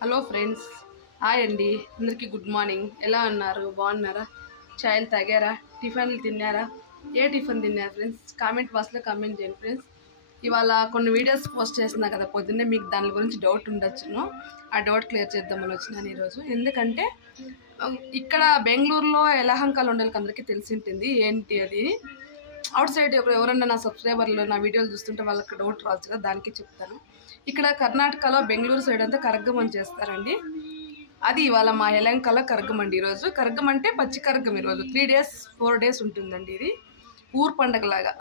Hello friends, hi అండి. అందరికీ good morning. ఎలా ఉన్నారు? బాగున్నారా? చాయలు తాగారా? టిఫిన్లు తిన్నారా? ఏ టిఫిన్ తిన్నారు ఫ్రెండ్స్? కామెంట్ బాక్స్లో కామెంట్ చేయండి ఫ్రెండ్స్. ఇవాళ కొన్ని వీడియోస్ పోస్ట్ చేస్తున్నా కదా పొద్దున్నే, మీకు దాని గురించి డౌట్ ఉండొచ్చును. ఆ డౌట్ క్లియర్ చేద్దామని వచ్చినాను ఈరోజు. ఎందుకంటే ఇక్కడ బెంగళూరులో యలహంకలో ఉండే అందరికీ తెలిసి ఉంటుంది ఏంటి అది. అవుట్ సైడ్ ఎవరన్నా నా సబ్స్క్రైబర్లు నా వీడియోలు చూస్తుంటే వాళ్ళకి డౌట్ రావచ్చు కదా, దానికి చెప్తాను. ఇక్కడ కర్ణాటకలో బెంగళూరు సైడ్ అంతా కరగ్గం అని చేస్తారండి. అది ఇవాళ మా యలహంకలో కరగ్గం అండి. ఈరోజు కరగ్గం అంటే పచ్చి కరగ్గం. ఈరోజు 3 days 4 days ఉంటుందండి. ఇది ఊరు పండగలాగా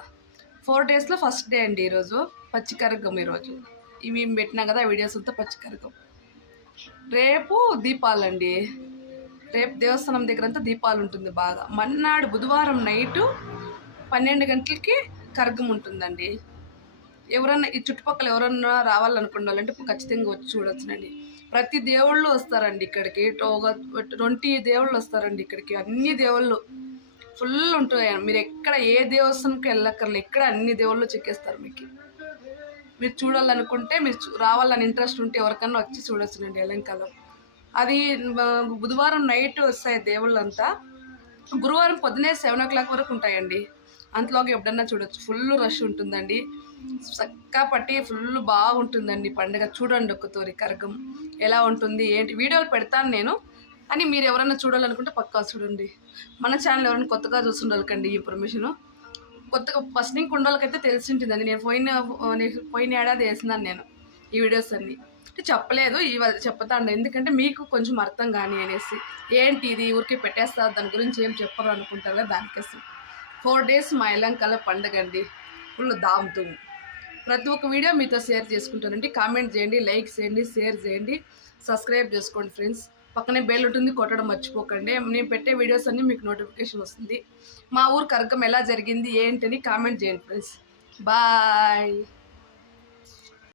4 daysలో ఫస్ట్ డే అండి ఈరోజు పచ్చి కరగ్గం. ఈరోజు ఇవి పెట్టినా కదా వీడియోస్ అంతా పచ్చి కరగ్గం. రేపు దీపాలండి. రేపు దేవస్థానం దగ్గర అంతా దీపాలు ఉంటుంది బాగా. మన్నాడు బుధవారం నైటు 12 గంటలకి కరగం ఉంటుందండి. ఎవరన్నా ఈ చుట్టుపక్కల ఎవరన్నా రావాలనుకున్నారంటే ఖచ్చితంగా వచ్చి చూడొచ్చునండి. ప్రతి దేవుళ్ళు వస్తారండి ఇక్కడికి. 20 దేవుళ్ళు వస్తారండి ఇక్కడికి. అన్ని దేవుళ్ళు ఫుల్ ఉంటాయి. మీరు ఎక్కడ ఏ దేవస్థానంకి వెళ్ళక్కర్లే, ఇక్కడ అన్ని దేవుళ్ళు చెక్కేస్తారు. మీరు చూడాలనుకుంటే, మీరు రావాలని ఇంట్రెస్ట్ ఉంటే ఎవరికన్నా వచ్చి చూడొచ్చునండి యలహంకలో. అది బుధవారం నైట్ వస్తాయి దేవుళ్ళంతా. గురువారం పొద్దునే 7 o'clock వరకు ఉంటాయండి. అంతలోకి ఎప్పుడన్నా చూడొచ్చు. ఫుల్ రష్ ఉంటుందండి. చక్కా పట్టి ఫుల్ బాగుంటుందండి పండుగ. చూడండి ఒక్కతోరి కరగం ఎలా ఉంటుంది ఏంటి వీడియోలు పెడతాను నేను. అని మీరు ఎవరైనా చూడాలనుకుంటే పక్కా చూడండి. మన ఛానల్ ఎవరైనా కొత్తగా చూస్తుండాలకండి ఈ ఇన్ఫర్మేషను. కొత్తగా ఫస్ట్ నుంచి ఉండోళ్ళకైతే తెలిసి ఉంటుందండి. నేను పోయిన ఏడాది వేసినాను నేను ఈ వీడియోస్ అన్నీ. అంటే చెప్పలేదు, ఇవాళ చెప్తాను. ఎందుకంటే మీకు కొంచెం అర్థం కానీ అనేసి. ఏంటి ఇది ఊరికి పెట్టేస్తారు, దాని గురించి ఏం చెప్పరు అనుకుంటారు కదా, దానికోసం. 4 days మా యలహంకలో పండుగ అండి. ఫుల్ దామ్తుం. ప్రతి ఒక్క వీడియో మీతో షేర్ చేసుకుంటానండి. కామెంట్ చేయండి, లైక్ చేయండి, షేర్ చేయండి, సబ్స్క్రైబ్ చేసుకోండి ఫ్రెండ్స్. పక్కనే బెల్ ఉంటుంది, కొట్టడం మర్చిపోకండి. నేను పెట్టే వీడియోస్ అన్నీ మీకు నోటిఫికేషన్ వస్తుంది. మా ఊరు కరగం ఎలా జరిగింది ఏంటని కామెంట్ చేయండి ఫ్రెండ్స్. బాయ్.